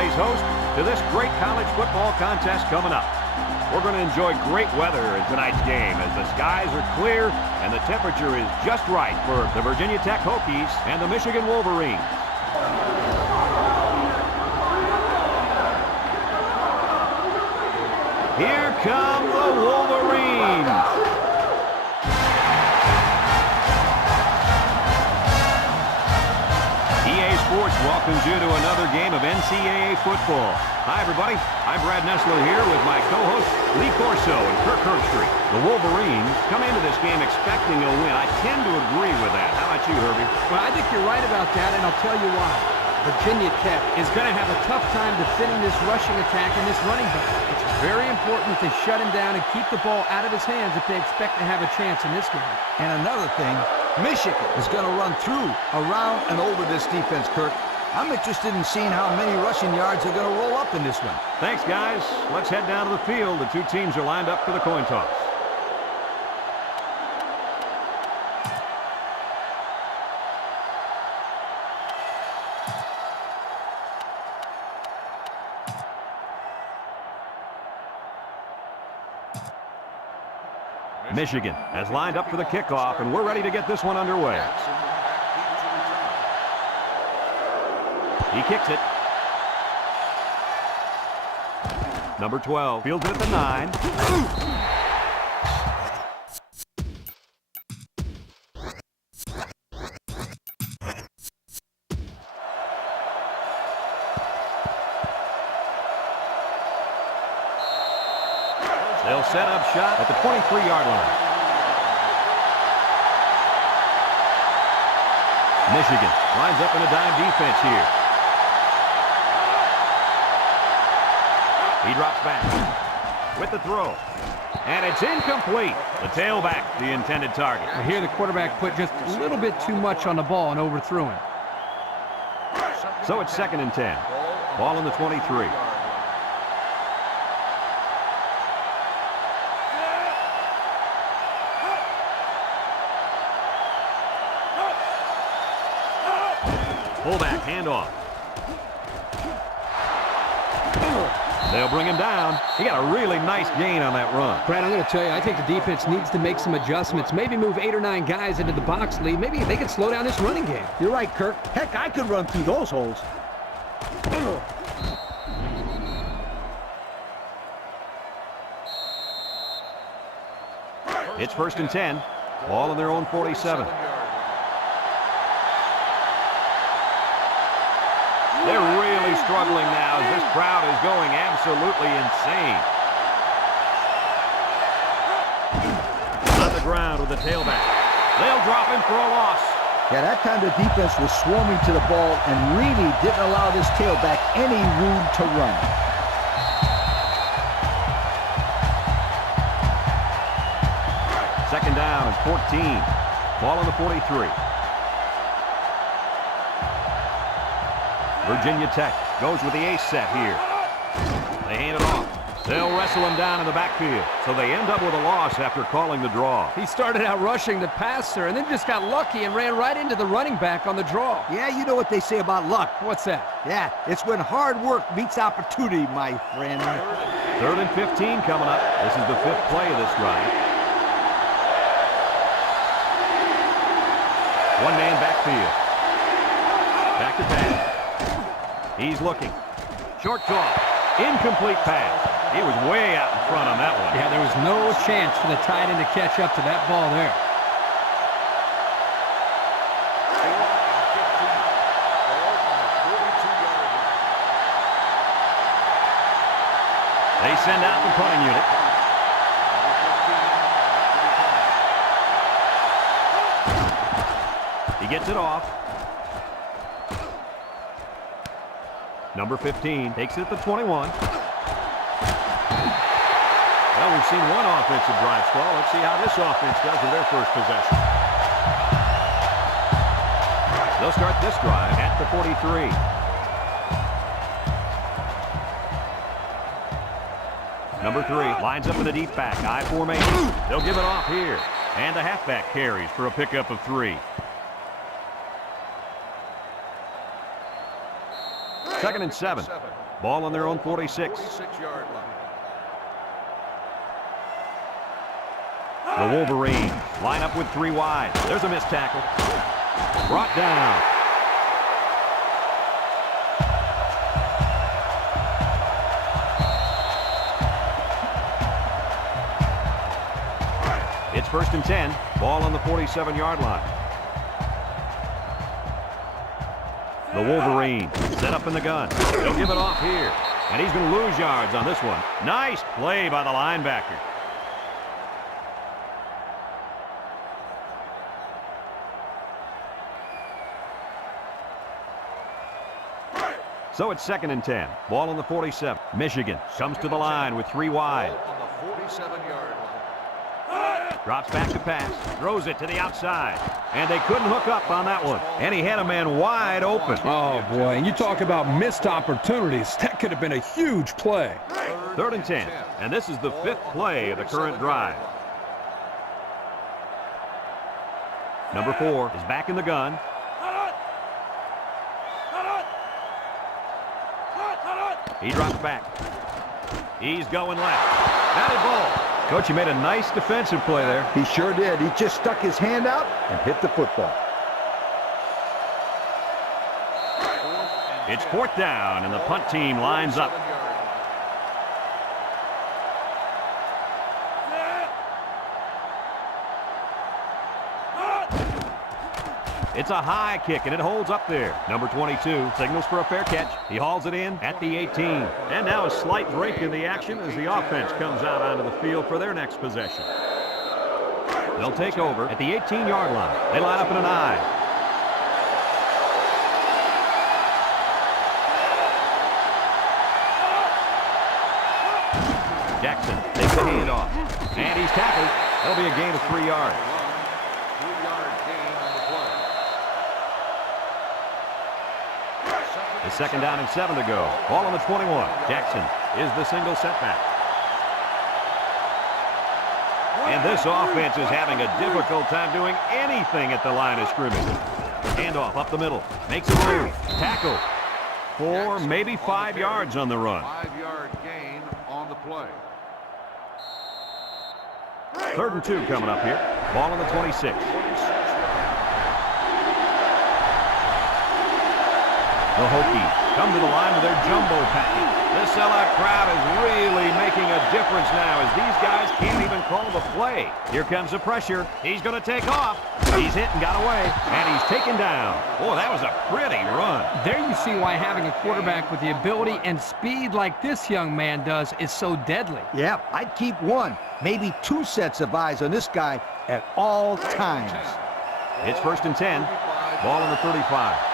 plays host to this great college football contest coming up. We're going to enjoy great weather in tonight's game as the skies are clear and the temperature is just right for the Virginia Tech Hokies and the Michigan Wolverines. Here come the Wolverines. EA Sports welcomes you to another game of NCAA football. Hi, everybody. I'm Brad Nessler here with my co-hosts Lee Corso and Kirk Herbstreit. The Wolverines come into this game expecting a win. I tend to agree with that. How about you, Herbie? Well, I think you're right about that, and I'll tell you why. Virginia Tech is going to have a tough time defending this rushing attack and this running back. It's very important that they shut him down and keep the ball out of his hands if they expect to have a chance in this game. And another thing, Michigan is going to run through, around, and over this defense, Kirk. I'm interested in seeing how many rushing yards are going to roll up in this one. Thanks, guys. Let's head down to the field. The two teams are lined up for the coin toss. Michigan has lined up for the kickoff, and we're ready to get this one underway. He kicks it. Number 12 fields it at the 9. They'll set up shot at the 23-yard line. Michigan lines up in a dime defense here. He drops back with the throw. And it's incomplete. The tailback, the intended target. Well, here the quarterback put just a little bit too much on the ball and overthrew him. So it's 2nd and 10. Ball in the 23. Fullback, handoff. They'll bring him down. He got a really nice gain on that run. Brad, I'm going to tell you, I think the defense needs to make some adjustments. Maybe move 8 or 9 guys into the box lead. Maybe they could slow down this running game. You're right, Kirk. Heck, I could run through those holes. It's 1st and 10. Ball in their own 47. They're really struggling now as this crowd is going absolutely insane. On the ground with the tailback. They'll drop him for a loss. Yeah, that time the defense was swarming to the ball and really didn't allow this tailback any room to run. Second down and 14. Ball on the 43. Virginia Tech goes with the ace set here. They hand it off. They'll wrestle him down in the backfield. So they end up with a loss after calling the draw. He started out rushing the passer and then just got lucky and ran right into the running back on the draw. Yeah, you know what they say about luck. What's that? Yeah, it's when hard work meets opportunity, my friend. 3rd and 15 coming up. This is the 5th play of this drive. One-man backfield. Back to pass. He's looking. Short toss. Incomplete pass. He was way out in front on that one. Yeah, there was no chance for the tight end to catch up to that ball there. They send out the punting unit. He gets it off. Number 15 takes it at the 21. Well, we've seen one offensive drive stall. Let's see how this offense does with their first possession. They'll start this drive at the 43. Number 3 lines up in the deep back. I formation. They'll give it off here. And the halfback carries for a pickup of 3. 2nd and 7. Ball on their own 46. 46-yard line. The Wolverines line up with 3 wide. There's a missed tackle. Brought down. It's 1st and 10. Ball on the 47-yard line. The Wolverines set up in the gun. They'll give it off here. And he's going to lose yards on this one. Nice play by the linebacker. So it's 2nd and 10. Ball on the 47. Michigan comes to the line with 3 wide. On the 47-yard line. Drops back to pass. Throws it to the outside. And they couldn't hook up on that one. And he had a man wide open. Oh, boy. And you talk about missed opportunities. That could have been a huge play. 3rd and 10. And this is the 5th play of the current drive. Number 4 is back in the gun. He drops back. He's going left. Batted ball. Coach, he made a nice defensive play there. He sure did. He just stuck his hand out and hit the football. It's 4th down, and the punt team lines up. It's a high kick, and it holds up there. Number 22 signals for a fair catch. He hauls it in at the 18. And now a slight break in the action as the offense comes out onto the field for their next possession. They'll take over at the 18-yard line. They line up in an I. Jackson takes the handoff. And he's tackled. That'll be a gain of 3 yards. 3-yard gain on the play. It's 2nd down and 7 to go. Ball on the 21. Jackson is the single setback. And this offense is having a difficult time doing anything at the line of scrimmage. Handoff up the middle. Makes a move. Tackle. 4, maybe 5 yards on the run. 5-yard gain on the play. 3rd and 2 coming up here. Ball on the 26. The Hokies come to the line with their jumbo package. This sellout crowd is really making a difference now as these guys can't even call the play. Here comes the pressure. He's going to take off. He's hit and got away, and he's taken down. Boy, that was a pretty run. There you see why having a quarterback with the ability and speed like this young man does is so deadly. Yeah, I'd keep 1, maybe 2 sets of eyes on this guy at all times. It's 1st and 10. Ball on the 35.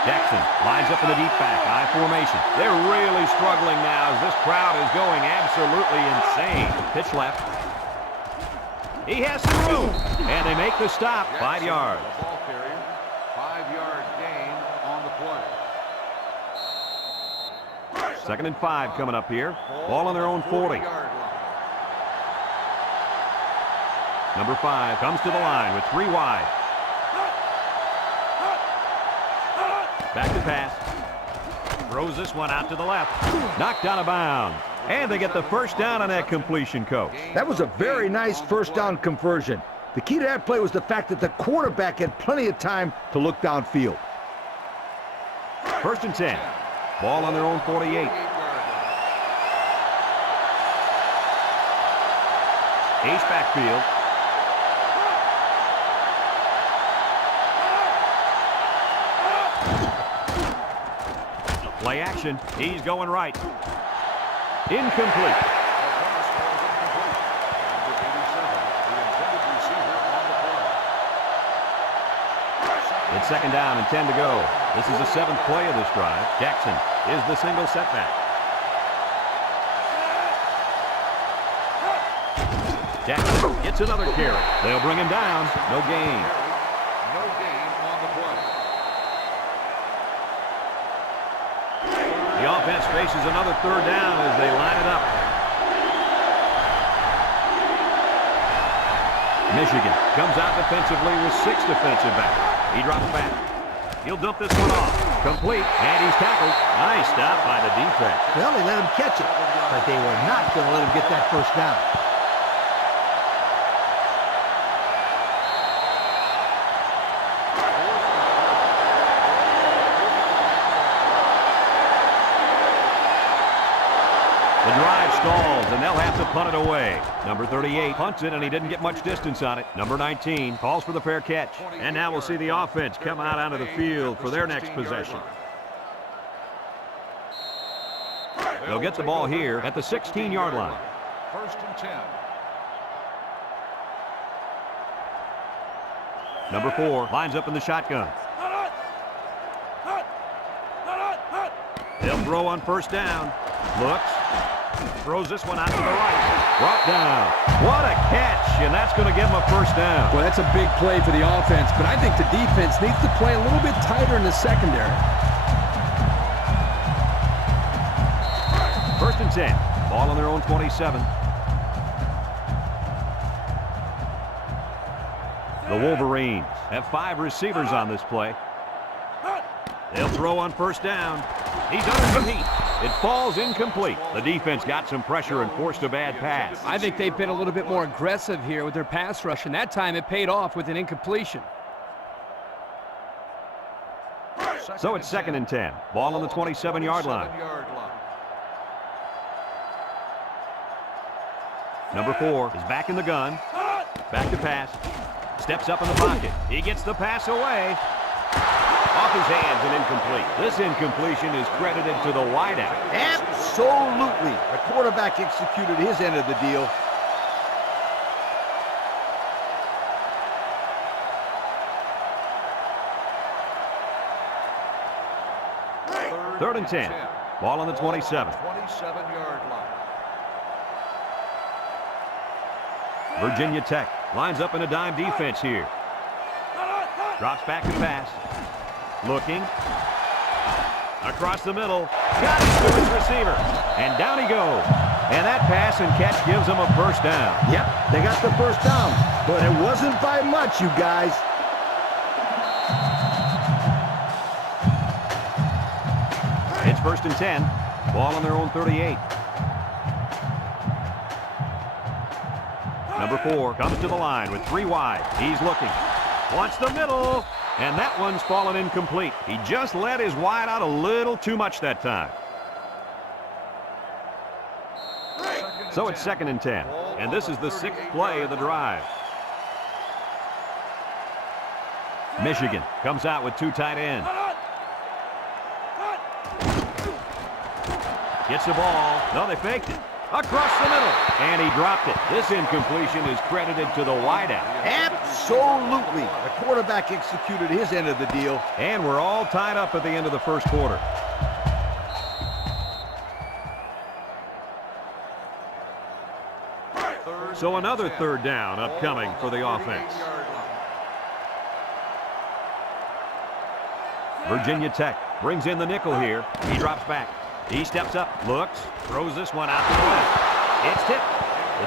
Jackson lines up in the deep back, I formation. They're really struggling now as this crowd is going absolutely insane. Pitch left. He has some room, and they make the stop. 5 yards. The ball carrier, 5-yard gain on the play. 2nd and 5 coming up here. Ball on their own 40. Number 5 comes to the line with 3 wide. Back to pass. Throws this one out to the left. Knocked out of bounds. And they get the 1st down on that completion, Coach. That was a very nice 1st down conversion. The key to that play was the fact that the quarterback had plenty of time to look downfield. 1st and 10. Ball on their own 48. Ace backfield. Play action. He's going right. Incomplete. It's 2nd down and 10 to go. This is the 7th play of this drive. Jackson is the single setback. Jackson gets another carry. They'll bring him down. No gain. No gain on the play. The offense faces another 3rd down as they line it up. Michigan comes out defensively with 6 defensive backs. He drops back. He'll dump this one off. Complete, and he's tackled. Nice stop by the defense. Well, they let him catch it, but they were not going to let him get that first down. The drive stalls, and they'll have to punt it away. Number 38 punts it, and he didn't get much distance on it. Number 19 calls for the fair catch. And now we'll see the offense come out onto the field for their next possession. They'll get the ball here at the 16-yard line. 1st and 10. Number 4 lines up in the shotgun. They'll throw on 1st down. Looks. Throws this one out to the right. Brought down. What a catch, and that's going to give him a 1st down. Well, that's a big play for the offense, but I think the defense needs to play a little bit tighter in the secondary. 1st and 10. Ball on their own 27. The Wolverines have 5 receivers on this play. They'll throw on 1st down. He's under some heat. It falls incomplete. The defense got some pressure and forced a bad pass. I think they've been a little bit more aggressive here with their pass rush, and that time it paid off with an incompletion. So it's 2nd and 10. Ball on the 27-yard line. Number 4 is back in the gun. Back to pass. Steps up in the pocket. He gets the pass away. Off his hands and incomplete. This incompletion is credited to the wideout. Absolutely. The quarterback executed his end of the deal. Third and 10. Ball on the 27. 27-yard line. Virginia Tech lines up in a dime defense here. Drops back to pass. Looking. Across the middle. Got it to his receiver. And down he goes. And that pass and catch gives them a 1st down. Yep, they got the 1st down, but it wasn't by much, you guys. It's 1st and 10. Ball on their own 38. Number 4 comes to the line with 3 wide. He's looking. Wants the middle. And that one's fallen incomplete. He just let his wide out a little too much that time. So it's 2nd and 10. And this is the 6th play of the drive. Michigan comes out with 2 tight ends. Gets the ball. No, they faked it. Across the middle. And he dropped it. This incompletion is credited to the wideout. Absolutely. The quarterback executed his end of the deal. And we're all tied up at the end of the 1st quarter. So another 3rd down upcoming for the offense. Virginia Tech brings in the nickel here. He drops back. He steps up, looks, throws this one out to the left. It's tipped.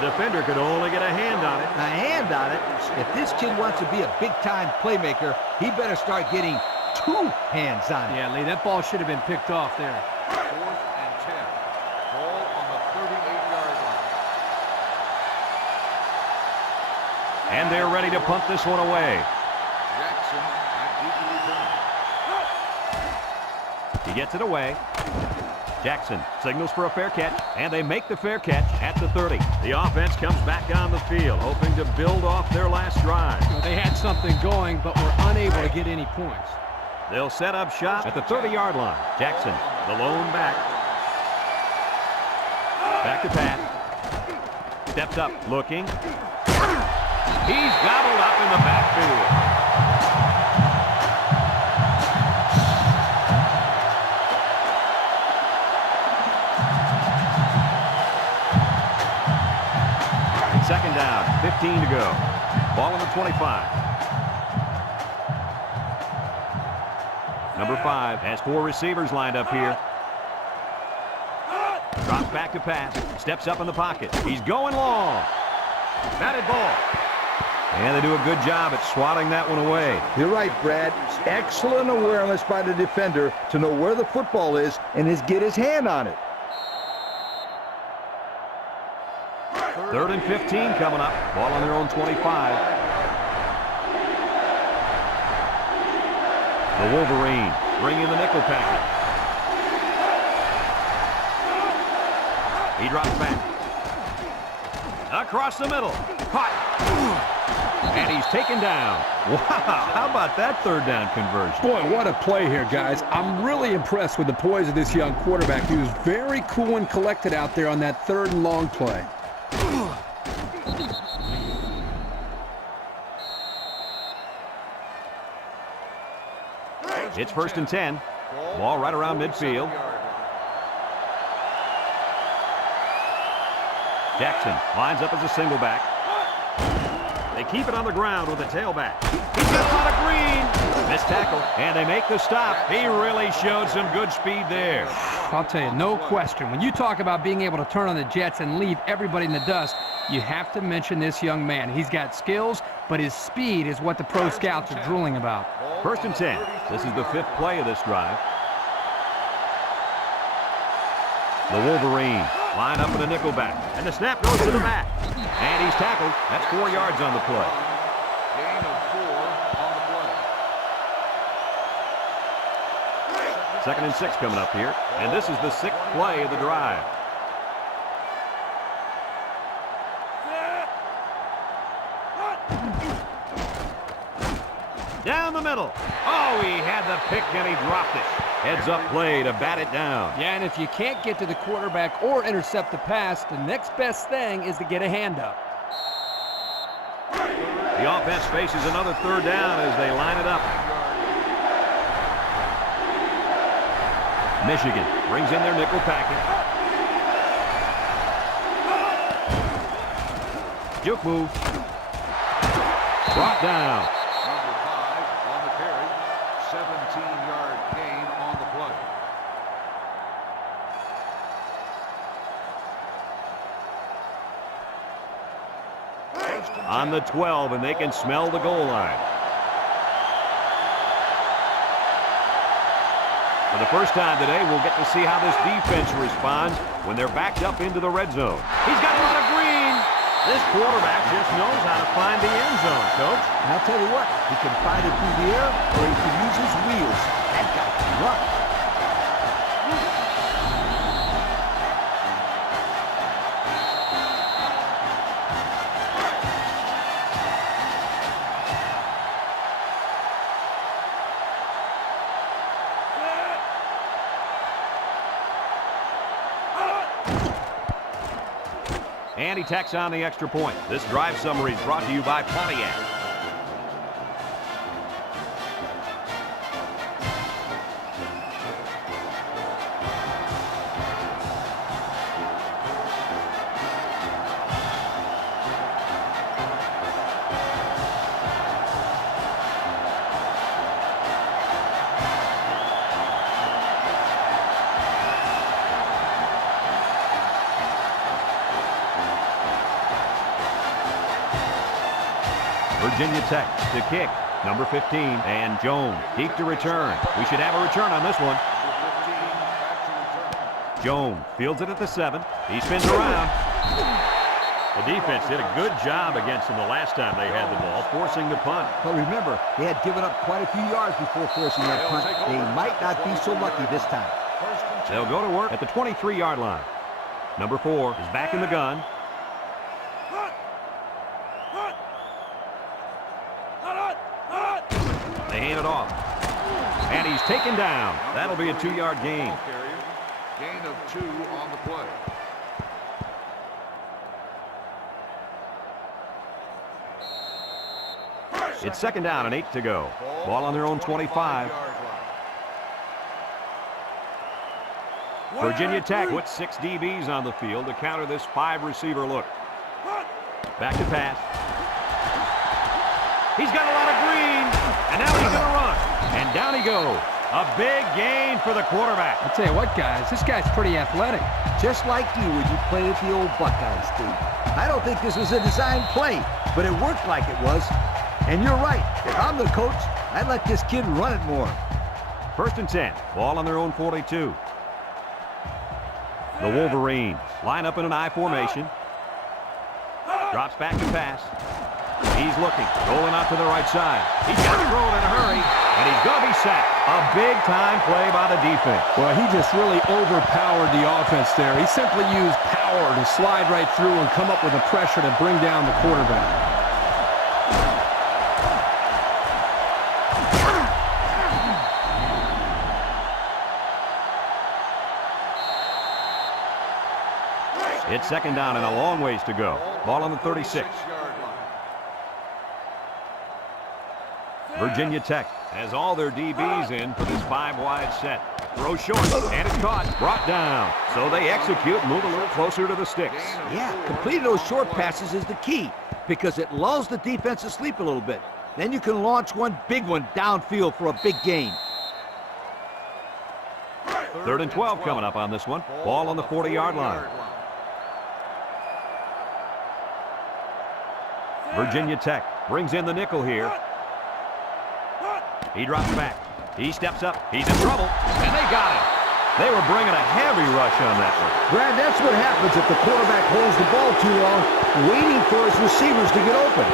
The defender could only get a hand on it. A hand on it? If this kid wants to be a big-time playmaker, he better start getting 2 hands on it. Yeah, Lee, that ball should have been picked off there. 4th and 10. Ball on the 38-yard line. And they're ready to punt this one away. Jackson at deep return. He gets it away. Jackson signals for a fair catch, and they make the fair catch at the 30. The offense comes back on the field, hoping to build off their last drive. Well, they had something going, but were unable to get any points. They'll set up shop at the 30-yard line. Jackson, the lone back. Back to pass. Steps up, looking. He's gobbled up in the backfield. Second down, 15 to go. Ball on the 25. Number 5 has 4 receivers lined up here. Drops back to pass. Steps up in the pocket. He's going long. Batted ball. And they do a good job at swatting that one away. You're right, Brad. Excellent awareness by the defender to know where the football is and get his hand on it. 3rd and 15 coming up. Ball on their own 25. The Wolverines bring in the nickel package. He drops back. Across the middle. Caught. And he's taken down. Wow, how about that 3rd down conversion? Boy, what a play here, guys. I'm really impressed with the poise of this young quarterback. He was very cool and collected out there on that 3rd and long play. It's 1st and 10. Ball right around midfield. Jackson lines up as a single back. They keep it on the ground with a tailback. He's got a lot of green. Missed tackle, and they make the stop. He really showed some good speed there. I'll tell you, no question. When you talk about being able to turn on the jets and leave everybody in the dust, you have to mention this young man. He's got skills, but his speed is what the pro scouts are drooling about. 1st and 10. This is the 5th play of this drive. The Wolverines line up in a nickel back, and the snap goes to the back. And he's tackled. That's 4 yards on the play. Gain of 4 on the play. 2nd and 6 coming up here, and this is the 6th play of the drive. Down the middle. Oh, he had the pick and he dropped it. Heads up play to bat it down. Yeah, and if you can't get to the quarterback or intercept the pass, the next best thing is to get a hand up. The offense faces another 3rd down as they line it up. Michigan brings in their nickel package. Juke move. Brought down. Number 5 on the carry. 17-yard gain on the play. On the 12, and they can smell the goal line. For the first time today, we'll get to see how this defense responds when they're backed up into the red zone. He's got a lot of green. This quarterback just knows how to find the end zone, Coach. And I'll tell you what, he can find it through the air or he can use his wheels. That guy can run. And he tacks on the extra point. This drive summary is brought to you by Pontiac. Virginia Tech to kick. Number 15, and Jones deep to return. We should have a return on this one. Jones fields it at the 7. He spins around. The defense did a good job against them the last time they had the ball, forcing the punt. But remember, they had given up quite a few yards before forcing that punt. They might not be so lucky this time. They'll go to work at the 23-yard line. Number 4 is back in the gun. They hand it off. And he's taken down. That'll be a 2-yard gain. Gain of 2 on the play. It's 2nd down and 8 to go. Ball on their own 25. Virginia Tech puts 6 DBs on the field to counter this 5-receiver look. Back to pass. He's got a lot of green, and now he's going to run. And down he goes. A big gain for the quarterback. I tell you what, guys, this guy's pretty athletic. Just like you when you played at the old Buckeyes, Steve. I don't think this was a designed play, but it worked like it was. And you're right. If I'm the coach, I'd let this kid run it more. 1st and 10. Ball on their own 42. The Wolverines line up in an I formation. Drops back to pass. He's looking, rolling out to the right side. He's got to throw it in a hurry, and he's going to be sacked. A big-time play by the defense. Well, he just really overpowered the offense there. He simply used power to slide right through and come up with the pressure to bring down the quarterback. It's 2nd down and a long ways to go. Ball on the 36. Virginia Tech has all their DBs in for this 5-wide set. Throw short, and it's caught, brought down. So they execute, move a little closer to the sticks. Yeah, completing those short passes is the key because it lulls the defense to sleep a little bit. Then you can launch one big one downfield for a big gain. 3rd and 12 coming up on this one. Ball on the 40-yard line. Virginia Tech brings in the nickel here. He drops back. He steps up. He's in trouble. And they got him. They were bringing a heavy rush on that one. Brad, that's what happens if the quarterback holds the ball too long, waiting for his receivers to get open.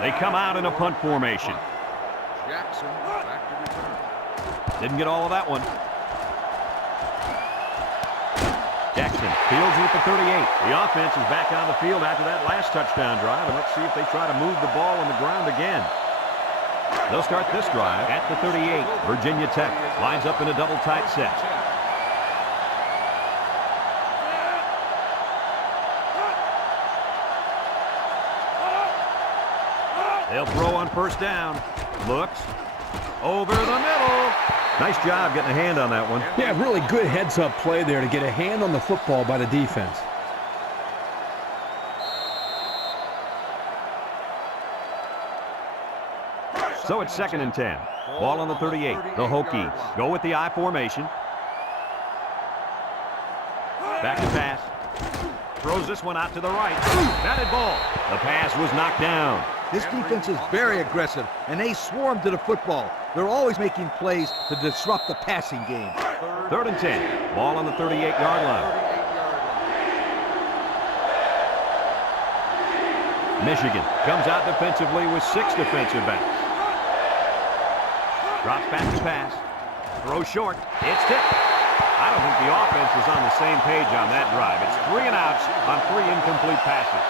They come out in a punt formation. Jackson back to return. Didn't get all of that one. Jackson fields it at the 38. The offense is back on the field after that last touchdown drive, and let's see if they try to move the ball on the ground again. They'll start this drive at the 38. Virginia Tech lines up in a double tight set. They'll throw on 1st down. Looks. Over the middle. Nice job getting a hand on that one. Yeah, really good heads-up play there to get a hand on the football by the defense. So it's 2nd and 10. Ball on the 38. The Hokies go with the I formation. Back to pass. Throws this one out to the right. Batted ball. The pass was knocked down. This defense is very aggressive, and they swarm to the football. They're always making plays to disrupt the passing game. 3rd and 10. Ball on the 38-yard line. Michigan comes out defensively with 6 defensive backs. Drops back to pass. Throw short. It's tipped. I don't think the offense was on the same page on that drive. It's 3 and outs on 3 incomplete passes.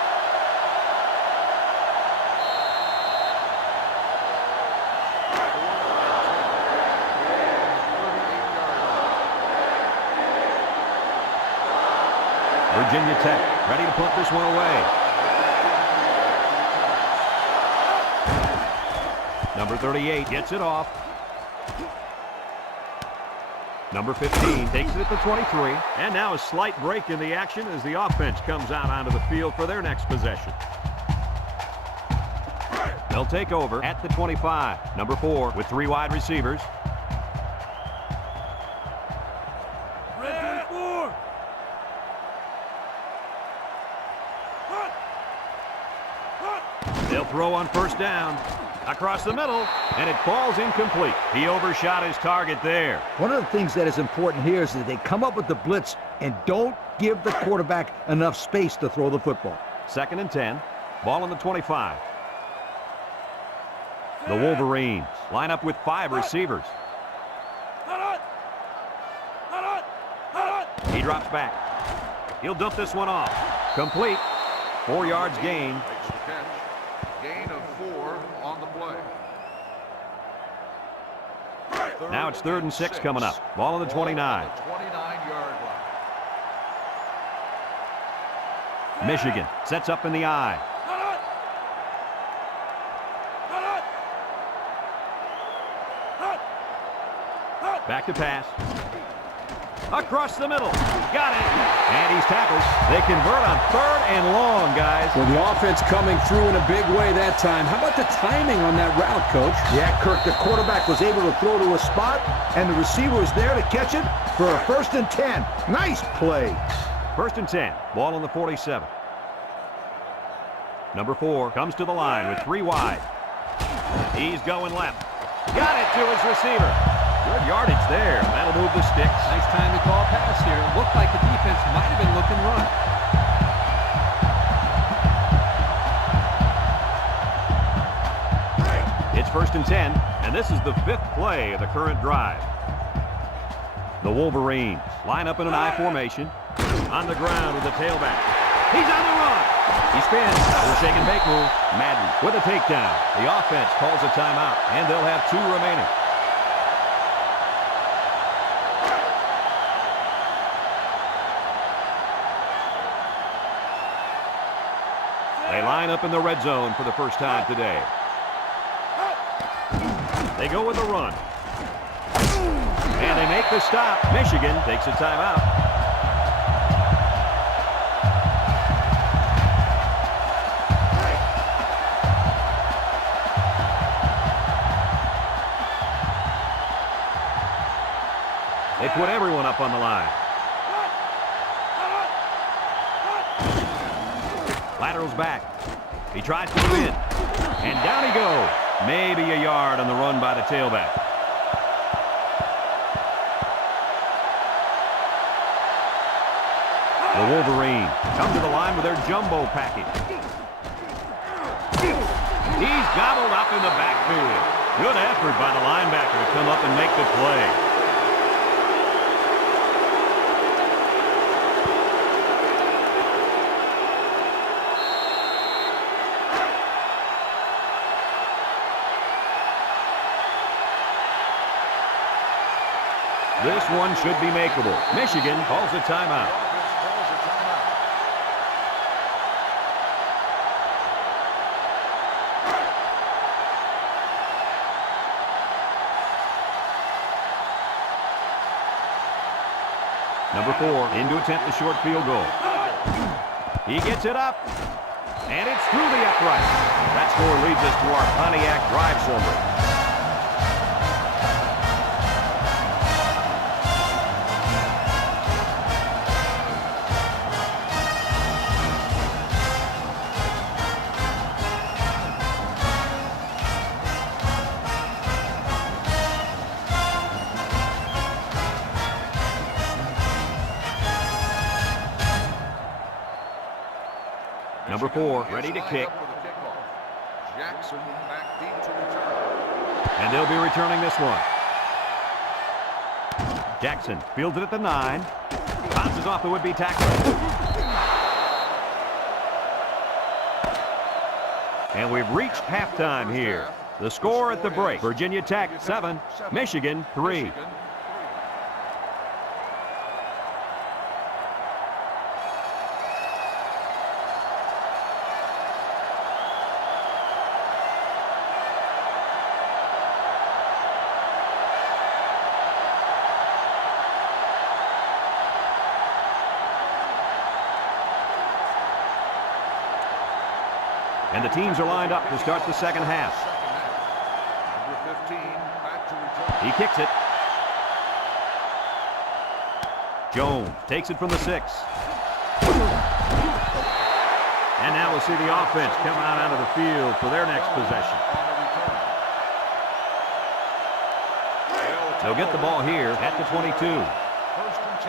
Virginia Tech ready to put this one away. Number 38 gets it off. Number 15 takes it at the 23. And now a slight break in the action as the offense comes out onto the field for their next possession. They'll take over at the 25. Number 4 with 3 wide receivers. They'll throw on 1st down. Across the middle, and it falls incomplete. He overshot his target there. One of the things that is important here is that they come up with the blitz and don't give the quarterback enough space to throw the football. 2nd and 10. Ball on the 25. The Wolverines line up with 5 receivers. He drops back. He'll dump this one off. Complete. 4 yards gain. Makes the catch. Gain of 4 on the play. Now it's 3rd and 6 coming up. Ball on the 29. 29-yard line. Michigan sets up in the I. Back to pass. Across the middle. Got it. And he's tackled. They convert on 3rd and long, guys. Well, the offense coming through in a big way that time. How about the timing on that route, Coach? Yeah, Kirk, the quarterback was able to throw to a spot, and the receiver was there to catch it for a 1st and 10. Nice play. 1st and 10. Ball on the 47. Number 4 comes to the line with 3 wide. He's going left. Got it to his receiver. Good yardage there. That'll move the sticks. Nice time to call a pass here. It looked like the defense might have been looking run. It's 1st and 10, and this is the 5th play of the current drive. The Wolverines line up in an I formation. On the ground with the tailback. He's on the run. He spins. The shake and bake move. Madden with a takedown. The offense calls a timeout, and they'll have 2 remaining. They line up in the red zone for the first time today. They go with a run. And they make the stop. Michigan takes a timeout. They put everyone up on the line. Laterals back. He tries to win. And down he goes. Maybe a yard on the run by the tailback. The Wolverines come to the line with their jumbo package. He's gobbled up in the backfield. Good effort by the linebacker to come up and make the play. This one should be makeable. Michigan calls a timeout. Number 4 in to attempt the short field goal. He gets it up. And it's through the upright. That score leads us to our Pontiac drive summary. Number 4, ready to kick. Jackson back deep to return. And they'll be returning this one. Jackson fields it at the 9. Bounces off the would-be tackler. And we've reached halftime here. The score at the break. Virginia Tech 7, Michigan 3. And the teams are lined up to start the second half. Number 15 back to return. He kicks it. Jones takes it from the 6. And now we'll see the offense come out of the field for their next possession. They'll get the ball here at the 22. 1st and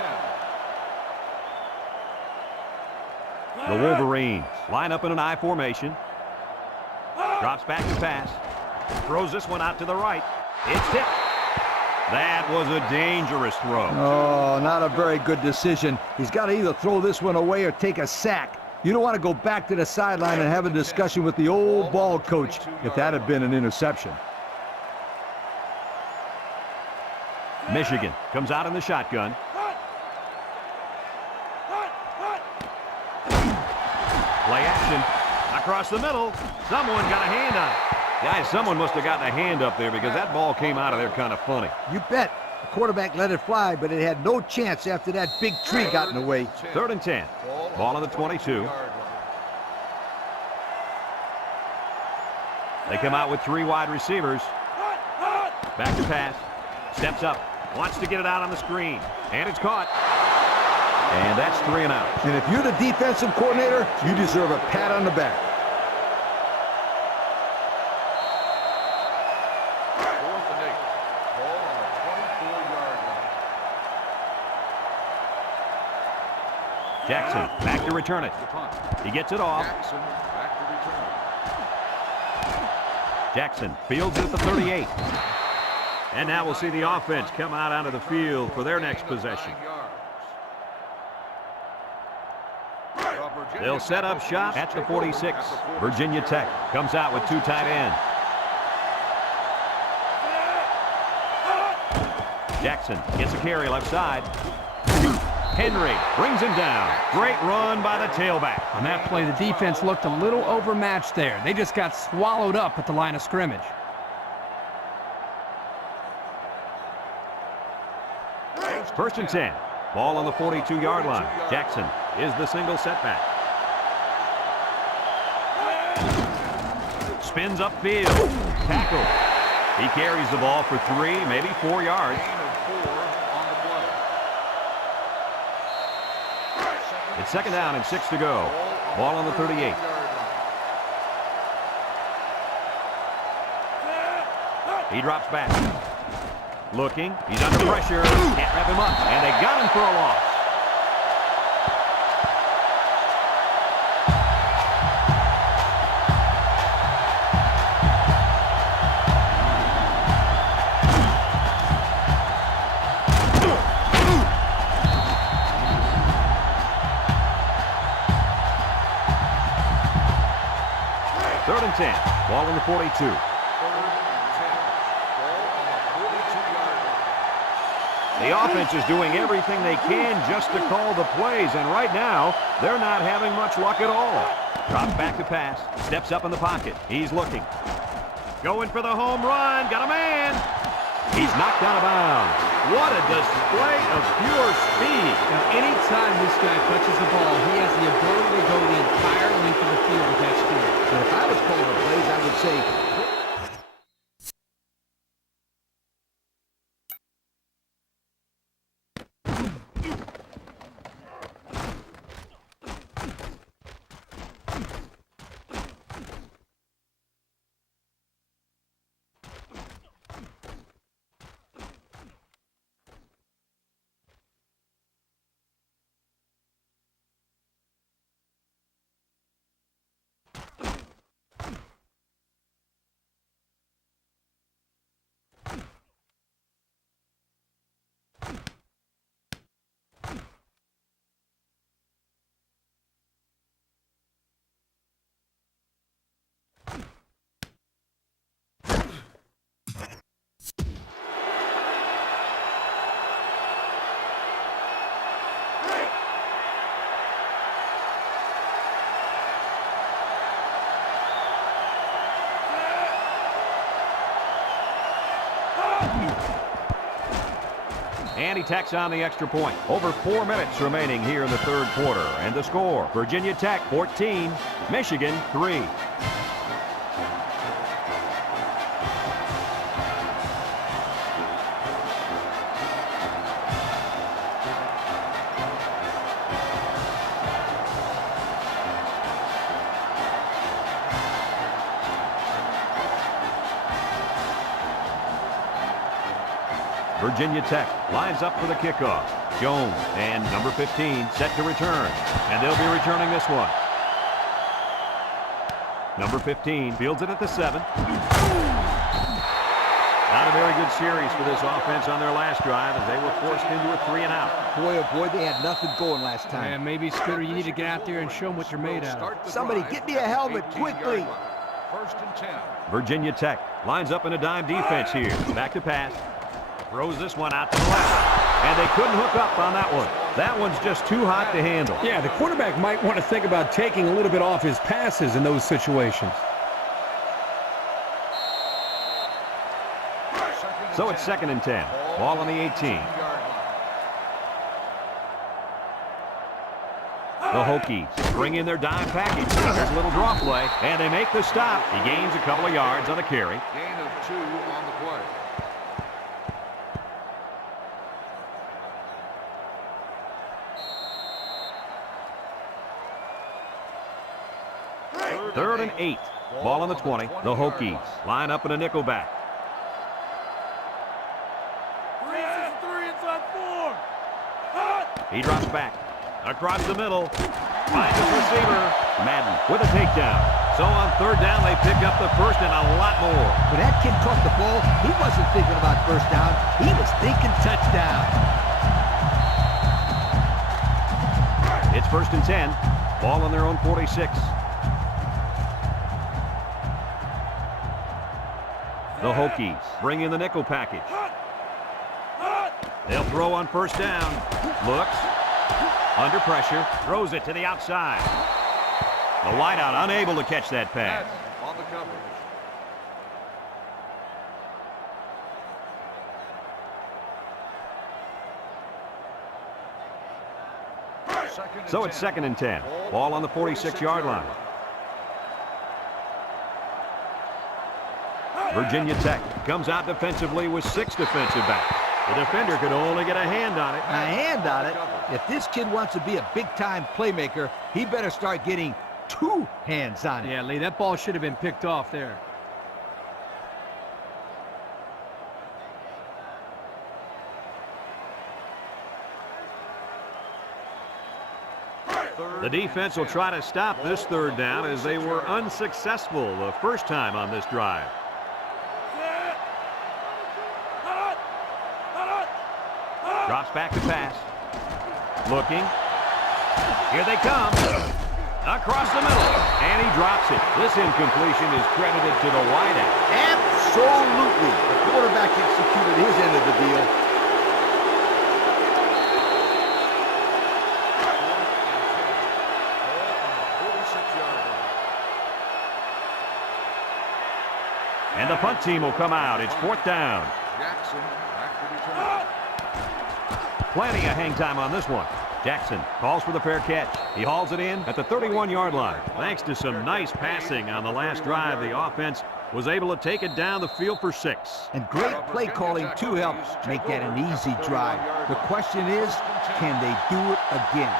10. The Wolverines line up in an I formation. Drops back to pass. Throws this one out to the right. It's tipped. That was a dangerous throw. Oh, not a very good decision. He's got to either throw this one away or take a sack. You don't want to go back to the sideline and have a discussion with the old ball coach if that had been an interception. Michigan comes out in the shotgun. Play action. Across the middle. Someone got a hand on it. Guys, someone must have gotten a hand up there because that ball came out of there kind of funny. You bet. The quarterback let it fly, but it had no chance after that big tree got in the way. 3rd and 10. Ball on the 22. They come out with 3 wide receivers. Back to pass. Steps up. Wants to get it out on the screen. And it's caught. And that's 3 and out. And if you're the defensive coordinator, you deserve a pat on the back. 4th and 8. Ball on the 24-yard line. Jackson back to return it. The punt. He gets it off. Jackson back to return. Jackson fields it at the 38. And now we'll see the offense come out onto the field for their next possession. 9 yards. They'll set up shop at the 46. Virginia Tech comes out with 2 tight ends. Jackson gets a carry left side. Henry brings him down. Great run by the tailback. On that play, the defense looked a little overmatched there. They just got swallowed up at the line of scrimmage. 1st and 10. Ball on the 42-yard line. Jackson is the single setback. Spins upfield. Tackle. He carries the ball for 3, maybe 4 yards. Gain of 4 on the play. It's 2nd down and 6 to go. Ball on the 38. He drops back. Looking. He's under pressure. Can't wrap him up. And they got him for a loss. Third and 10. Ball on the 42. The offense is doing everything they can just to call the plays, and right now, they're not having much luck at all. Drops back to pass, steps up in the pocket. He's looking. Going for the home run, got a man. He's knocked out of bounds. What a display of pure speed. Now, anytime this guy touches the ball, he has the ability to go the entire length of the field with that speed. And if I was calling the plays, I would say, And he tacks on the extra point. Over 4 minutes remaining here in the 3rd quarter. And the score, Virginia Tech 14, Michigan 3. Virginia Tech lines up for the kickoff. Jones and number 15 set to return. And they'll be returning this one. Number 15 fields it at the 7. Not a very good series for this offense on their last drive as they were forced into a 3 and out. boy, oh boy, they had nothing going last time. And maybe, Scooter, you need to get out there and show them what you're made out of. Somebody get me a helmet quickly. 1st and 10. Virginia Tech lines up in a dime defense here. Back to pass. Throws this one out to the left. And they couldn't hook up on that one. That one's just too hot to handle. Yeah, the quarterback might want to think about taking a little bit off his passes in those situations. So it's 2nd and 10. Ball on the 18. The Hokies bring in their dime package. There's a little draw play, and they make the stop. He gains a couple of yards on the carry. Gain of 2 on the play. Third and 8. Ball on the 20. The Hokies line up in a nickel back. 3 inside 4. He drops back. Across the middle. Finds his receiver. Madden with a takedown. So on 3rd down, they pick up the first and a lot more. When that kid caught the ball, he wasn't thinking about first down. He was thinking touchdown. It's 1st and 10. Ball on their own 46. The Hokies bring in the nickel package. They'll throw on 1st down. Looks. Under pressure. Throws it to the outside. The wideout unable to catch that pass. On the coverage. So it's 2nd and 10. Ball on the 46-yard line. Virginia Tech comes out defensively with 6 defensive backs. The defender could only get a hand on it. A hand on it? If this kid wants to be a big-time playmaker, he better start getting 2 hands on it. Yeah, Lee, that ball should have been picked off there. The defense will try to stop this 3rd down as they were unsuccessful the first time on this drive. Drops back to pass. Looking. Here they come. Across the middle. And he drops it. This incompletion is credited to the wideout. Absolutely. The quarterback executed his end of the deal. And the punt team will come out. It's 4th down. Jackson back to return. Plenty of hang time on this one. Jackson calls for the fair catch. He hauls it in at the 31-yard line. Thanks to some nice passing on the last drive, the offense was able to take it down the field for 6. And great play calling to help make that an easy drive. The question is, can they do it again?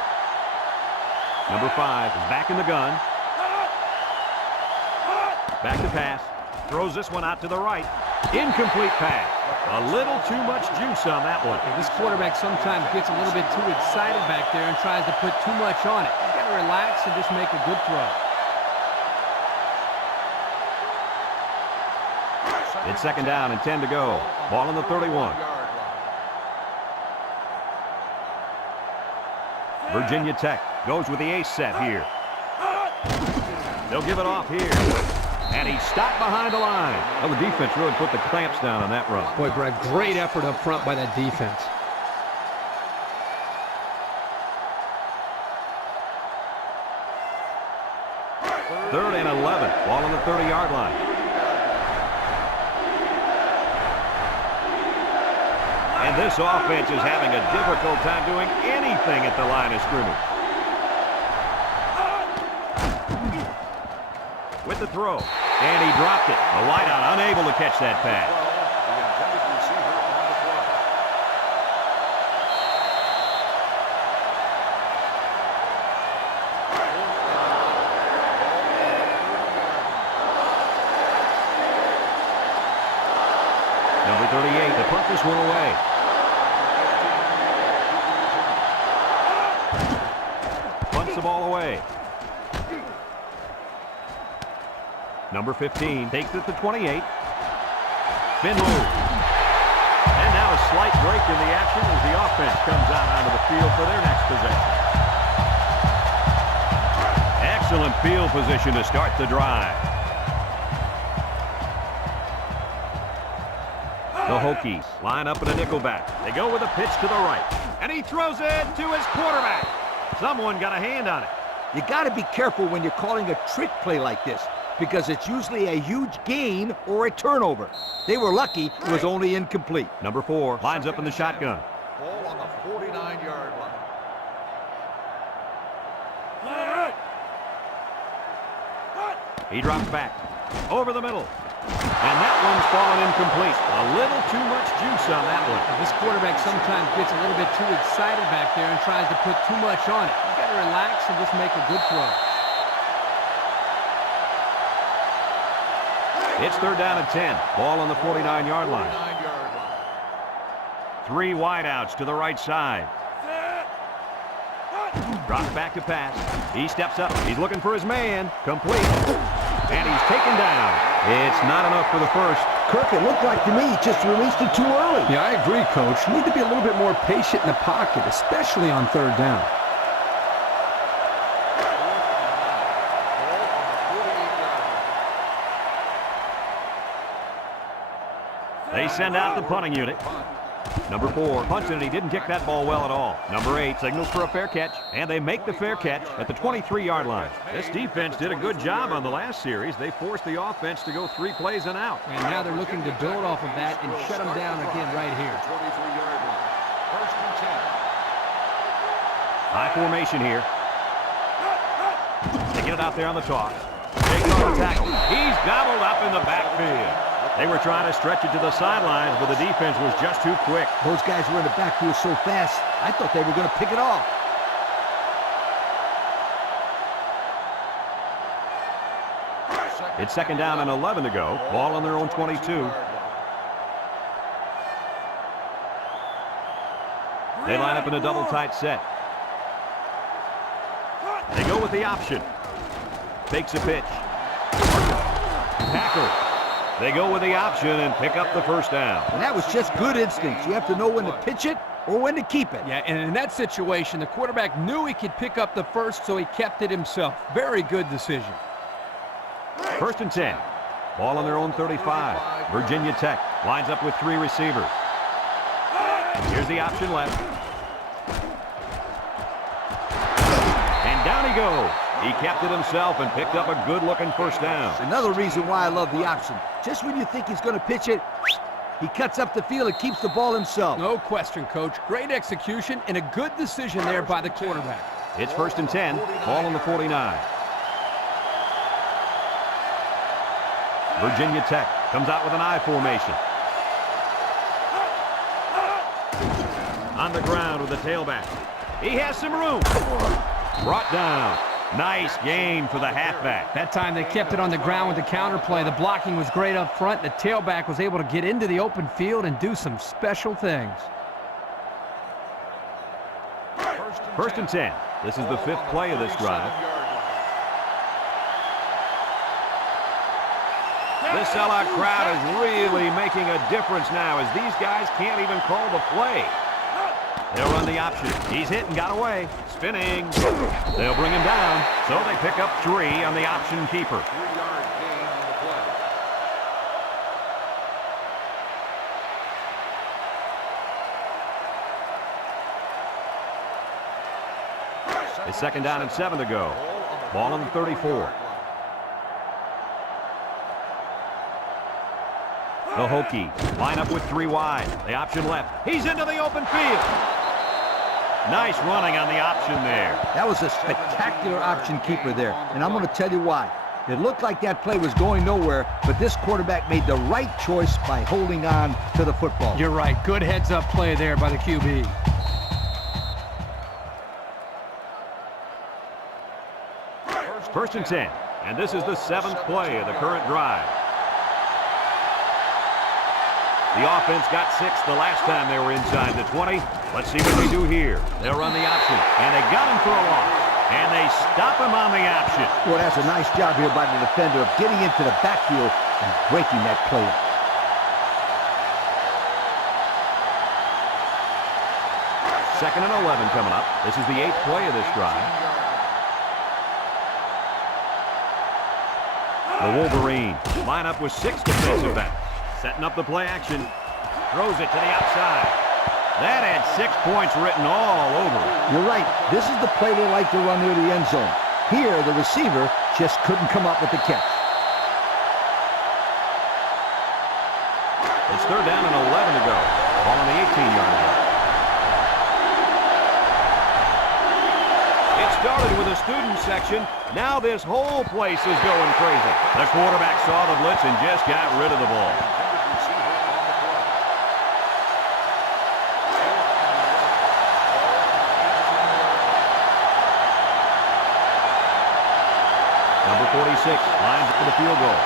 Number 5 is back in the gun. Back to pass. Throws this one out to the right. Incomplete pass. A little too much juice on that one. This quarterback sometimes gets a little bit too excited back there and tries to put too much on it. You got to relax and just make a good throw. It's 2nd down and 10 to go. Ball on the 31. Virginia Tech goes with the ace set here. They'll give it off here. And he's stopped behind the line. Well, the defense really put the clamps down on that run. Boy, Brad, great effort up front by that defense. Third and 11. Ball on the 30-yard line. And this offense is having a difficult time doing anything at the line of scrimmage. With the throw. And he dropped it. A wideout unable to catch that pass. The intended receiver on the play. Number 38, they punt this one away. Punts the ball away. Number 15 takes it to 28. Spin move. And now a slight break in the action as the offense comes out onto the field for their next possession. Excellent field position to start the drive. The Hokies line up in a nickelback. They go with a pitch to the right. And he throws it to his quarterback. Someone got a hand on it. You got to be careful when you're calling a trick play like this. because it's usually a huge gain or a turnover. They were lucky it was only incomplete. Number 4 lines up in the shotgun. Ball on the 49-yard line. He drops back. Over the middle. And that one's fallen incomplete. A little too much juice on that one. This quarterback sometimes gets a little bit too excited back there and tries to put too much on it. You got to relax and just make a good throw. It's 3rd down and 10. Ball on the 49-yard line. 49-yard line. 3 wideouts to the right side. Drops back to pass. He steps up. He's looking for his man. Complete. And he's taken down. It's not enough for the first. Kirk, it looked like to me he just released it too early. Yeah, I agree, Coach. You need to be a little bit more patient in the pocket, especially on 3rd down. They send out the punting unit. Number 4 punts it, and he didn't kick that ball well at all. Number 8 signals for a fair catch, and they make the fair catch at the 23-yard line. This defense did a good job on the last series. They forced the offense to go 3 plays and out. And now they're looking to build off of that and shut them down again right here. 23-yard line. 1st and 10. High formation here. They get it out there on the toss. Takes on the tackle. He's gobbled up in the backfield. They were trying to stretch it to the sidelines, but the defense was just too quick. Those guys were in the backfield so fast, I thought they were going to pick it off. It's 2nd down and 11 to go. Ball on their own 22. They line up in a double tight set. They go with the option. Fakes a pitch. Tackle. They go with the option and pick up the 1st down. And that was just good instincts. You have to know when to pitch it or when to keep it. Yeah, and in that situation, the quarterback knew he could pick up the first, so he kept it himself. Very good decision. 1st and 10. Ball on their own 35. Virginia Tech lines up with 3 receivers. Here's the option left. And down he goes. He kept it himself and picked up a good-looking 1st down. Another reason why I love the option. Just when you think he's going to pitch it, he cuts up the field and keeps the ball himself. No question, Coach. Great execution and a good decision there by the quarterback. It's 1st and 10. Ball on the 49. Virginia Tech comes out with an I formation. On the ground with the tailback. He has some room. Brought down. Nice gain for the halfback. That time they kept it on the ground with the counterplay. The blocking was great up front. The tailback was able to get into the open field and do some special things. 1st and 10. This is the 5th play of this drive. This sellout crowd is really making a difference now as these guys can't even call the play. They'll run the option. He's hit and got away. Spinning. They'll bring him down. So they pick up 3 on the option keeper. 3-yard gain on the play. It's 2nd down and 7 to go. Ball on the 34. The Hokies line up with 3 wide. The option left. He's into the open field. Nice running on the option there. That was a spectacular option keeper there, and I'm going to tell you why. It looked like that play was going nowhere, but this quarterback made the right choice by holding on to the football. You're right. Good heads-up play there by the QB. First and 10, and this is the 7th play of the current drive. The offense got 6 the last time they were inside the 20. Let's see what they do here. They'll run the option, and they got him for a loss. And they stop him on the option. Well, that's a nice job here by the defender of getting into the backfield and breaking that play up. Second and 11 coming up. This is the 8th play of this drive. The Wolverines line up with 6 defensive backs. Setting up the play action. Throws it to the outside. That had 6 points written all over it. You're right. This is the play they like to run near the end zone. Here, the receiver just couldn't come up with the catch. It's third down and 11 to go. Ball on the 18-yard line. It started with a student section. Now this whole place is going crazy. The quarterback saw the blitz and just got rid of the ball. Number 46 lines up for the field goal.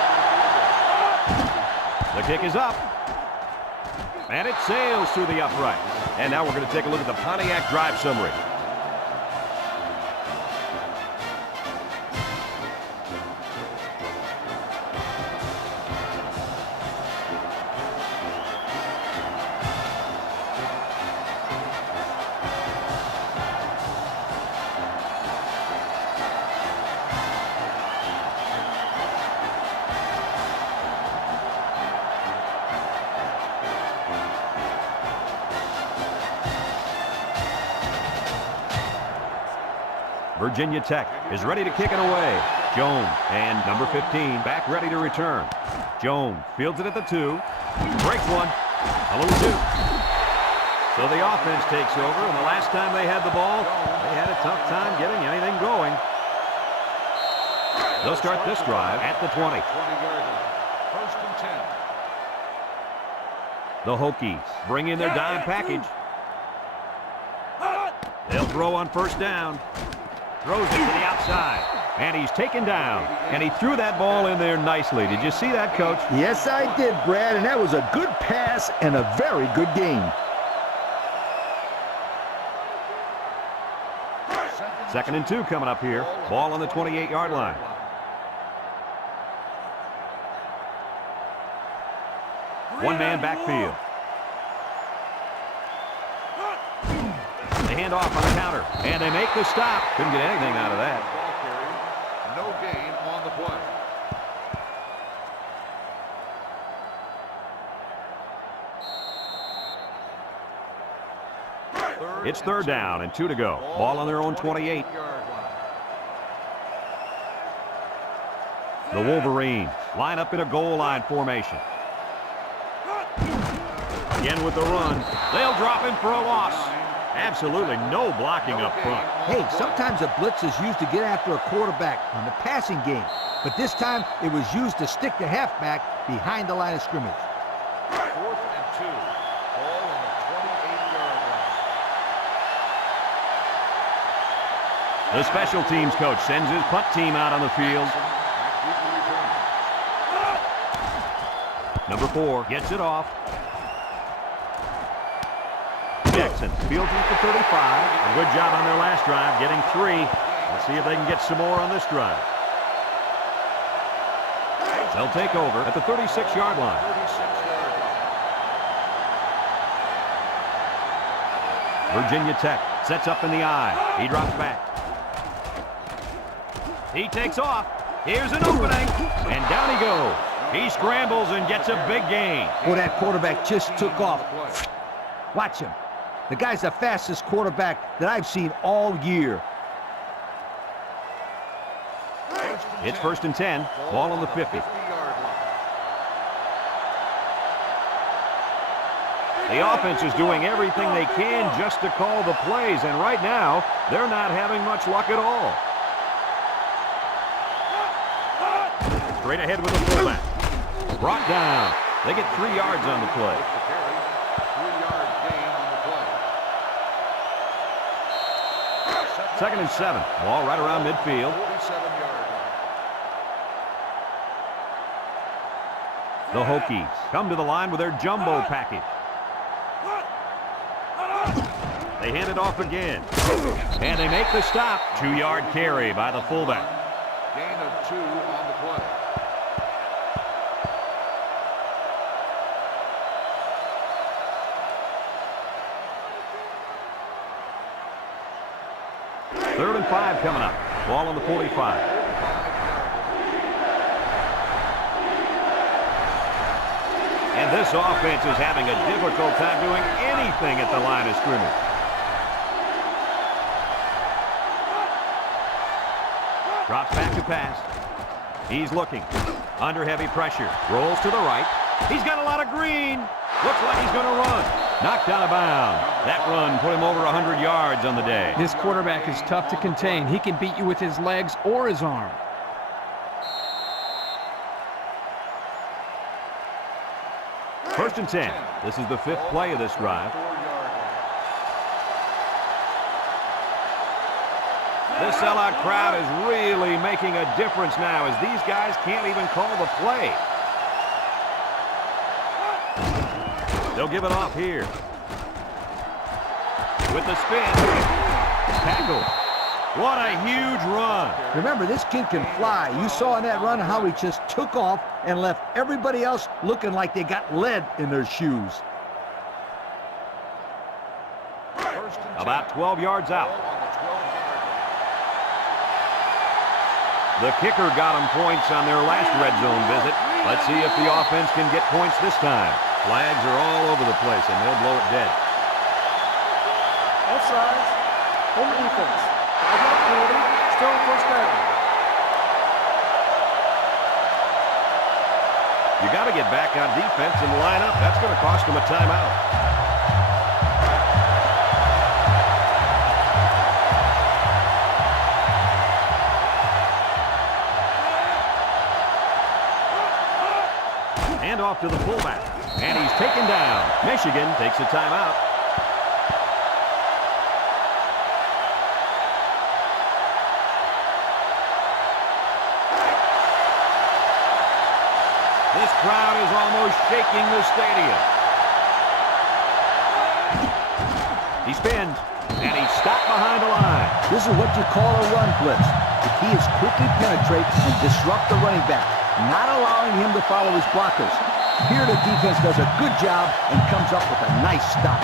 The kick is up. And it sails through the upright. And now we're going to take a look at the Pontiac drive summary. Virginia Tech is ready to kick it away. Jones and number 15 back ready to return. Jones fields it at the 2. Breaks one. A little juke. So the offense takes over, and the last time they had the ball, they had a tough time getting anything going. They'll start this drive at the 20. 20-yard line. First and 10. The Hokies bring in their dime package. They'll throw on first down. Throws it to the outside. And he's taken down. And he threw that ball in there nicely. Did you see that, Coach? Yes, I did, Brad, and that was a good pass and a very good game. Second and 2 coming up here. Ball on the 28-yard line. One-man backfield. They hand off on the counter, and they make the stop. Couldn't get anything out of that. Ball carried. No gain on the play. It's third down and 2 to go. Ball on their own 28. The Wolverines line up in a goal line formation. Again with the run. They'll drop him for a loss. Absolutely no blocking up front. Hey, sometimes a blitz is used to get after a quarterback on the passing game, but this time it was used to stick the halfback behind the line of scrimmage. 4th and 2. Ball on the 28-yard line. The special teams coach sends his punt team out on the field. Number 4 gets it off. Jackson fields it for 35. A good job on their last drive, getting 3. Let's see if they can get some more on this drive. They'll take over at the 36-yard line. Virginia Tech sets up in the I. He drops back. He takes off. Here's an opening, and down he goes. He scrambles and gets a big gain. Boy, that quarterback just took off. Watch him. The guy's the fastest quarterback that I've seen all year. It's first and 10. Ball on the 50. The offense is doing everything they can just to call the plays, and right now, they're not having much luck at all. Straight ahead with the fullback. Brought down. They get 3 yards on the play. 3-yard gain on the play. Second and 7. Ball right around midfield. 47-yard line. The Hokies come to the line with their jumbo package. They hand it off again. And they make the stop. 2-yard carry by the fullback. Gain of 2 on the play. Third and 5 coming up. Ball on the 45. And this offense is having a difficult time doing anything at the line of scrimmage. Drops back to pass. He's looking. Under heavy pressure. Rolls to the right. He's got a lot of green. Looks like he's going to run. Knocked out of bounds. That run put him over 100 yards on the day. This quarterback is tough to contain. He can beat you with his legs or his arm. First and 10. This is the 5th play of this drive. This sellout crowd is really making a difference now as these guys can't even call the play. They'll give it off here. With the spin. Tackle. What a huge run. Remember, this kid can fly. You saw in that run how he just took off and left everybody else looking like they got lead in their shoes. About 12 yards out. The kicker got them points on their last red zone visit. Let's see if the offense can get points this time. Flags are all over the place, and they'll blow it dead. Offsides. Home defense. Timeout penalty. Still first down. You got to get back on defense and line up. That's going to cost them a timeout. And off to the fullback. And he's taken down. Michigan takes a timeout. This crowd is almost shaking the stadium. He spins, and he's stopped behind the line. This is what you call a run blitz. The key is quickly penetrate and disrupt the running back, not allowing him to follow his blockers. Here the defense does a good job and comes up with a nice stop.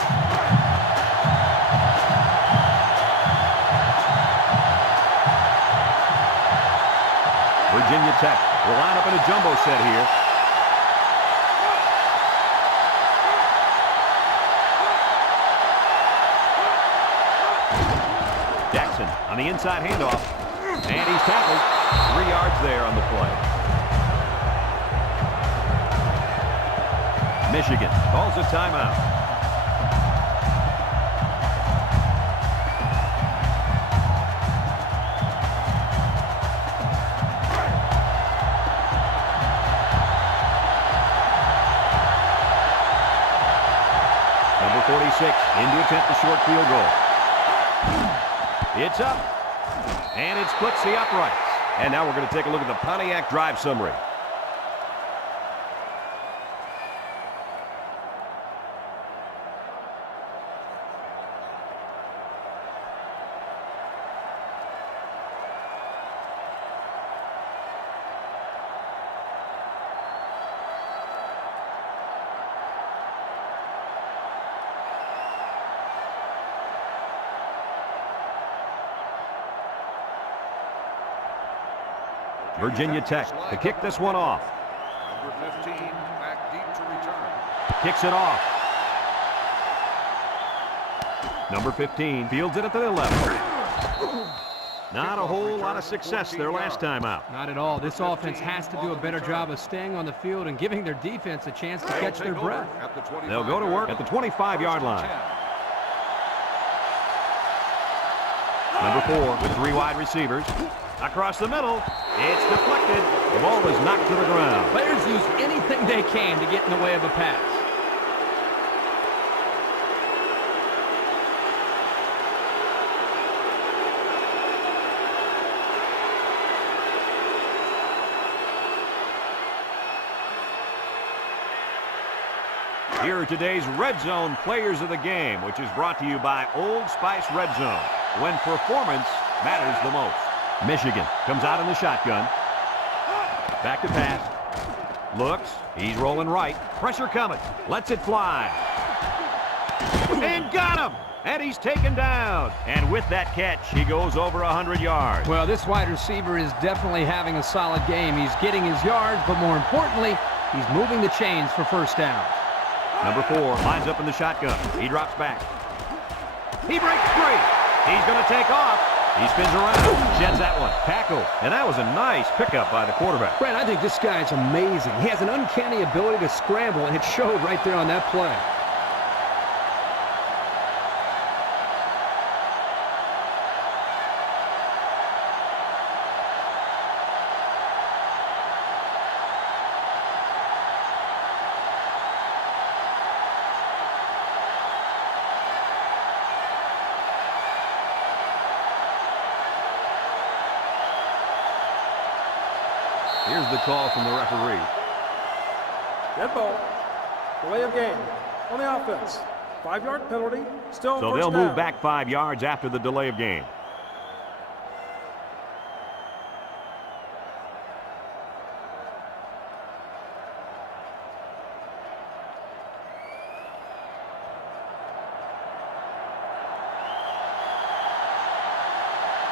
Virginia Tech will line up in a jumbo set here. Jackson on the inside handoff. And he's tackled. 3 yards there on the play. Michigan calls a timeout. Number 46 in to attempt the short field goal. It's up. And it splits the uprights. And now we're going to take a look at the Pontiac drive summary. Virginia Tech to kick this one off. Number 15 back deep to return. Kicks it off. Number 15 fields it at the 11. Not a whole lot of success their last time out. Not at all. This offense has to do a better job of staying on the field and giving their defense a chance to catch their breath. They'll go to work at the 25-yard line. Number 4 with 3 wide receivers. Across the middle, it's deflected. The ball is knocked to the ground. Players use anything they can to get in the way of a pass. Here are today's Red Zone Players of the Game, which is brought to you by Old Spice Red Zone, when performance matters the most. Michigan comes out in the shotgun. Back to pass. Looks. He's rolling right. Pressure coming. Lets it fly. And got him! And he's taken down. And with that catch, he goes over 100 yards. Well, this wide receiver is definitely having a solid game. He's getting his yards, but more importantly, he's moving the chains for first downs. Number 4 lines up in the shotgun. He drops back. He breaks free. He's going to take off. He spins around, sheds that one, tackle, and that was a nice pickup by the quarterback. Brad, I think this guy is amazing. He has an uncanny ability to scramble, and it showed right there on that play. Here's the call from the referee. Dead ball. Delay of game. On the offense. 5-yard penalty. Still So first they'll down. move back 5 yards after the delay of game.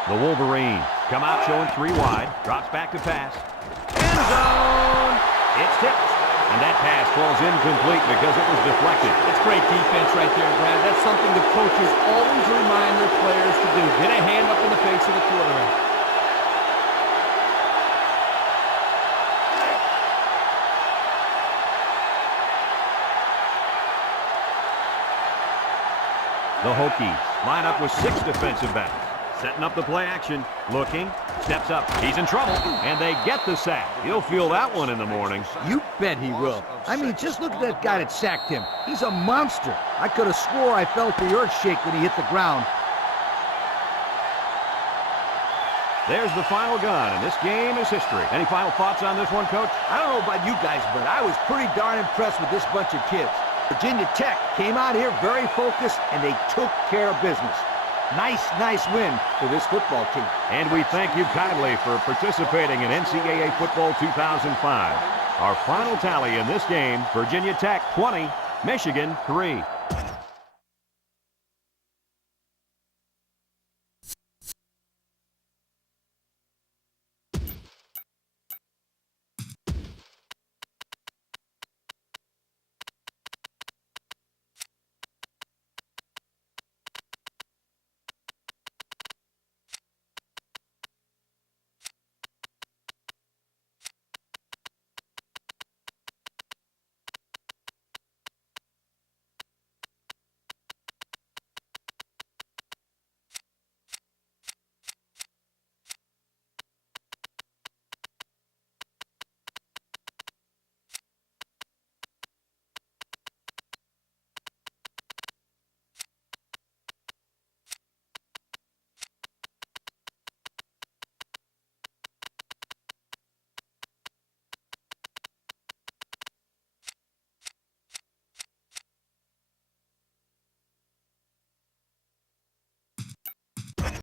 The Wolverines come out showing 3 wide. Drops back to pass. End zone. It's tipped. And that pass falls incomplete because it was deflected. It's great defense right there, Brad. That's something the coaches always remind their players to do. Get a hand up in the face of the quarterback. The Hokies line up with 6 defensive backs. Setting up the play action. Looking. Steps up. He's in trouble. And they get the sack. He'll feel that one in the morning. You bet he will. I mean, just look at that guy that sacked him. He's a monster. I could have swore I felt the earth shake when he hit the ground. There's the final gun, and this game is history. Any final thoughts on this one, Coach? I don't know about you guys, but I was pretty darn impressed with this bunch of kids. Virginia Tech came out here very focused, and they took care of business. Nice win for this football team. And we thank you kindly for participating in NCAA Football 2005. Our final tally in this game, Virginia Tech 20, Michigan 3.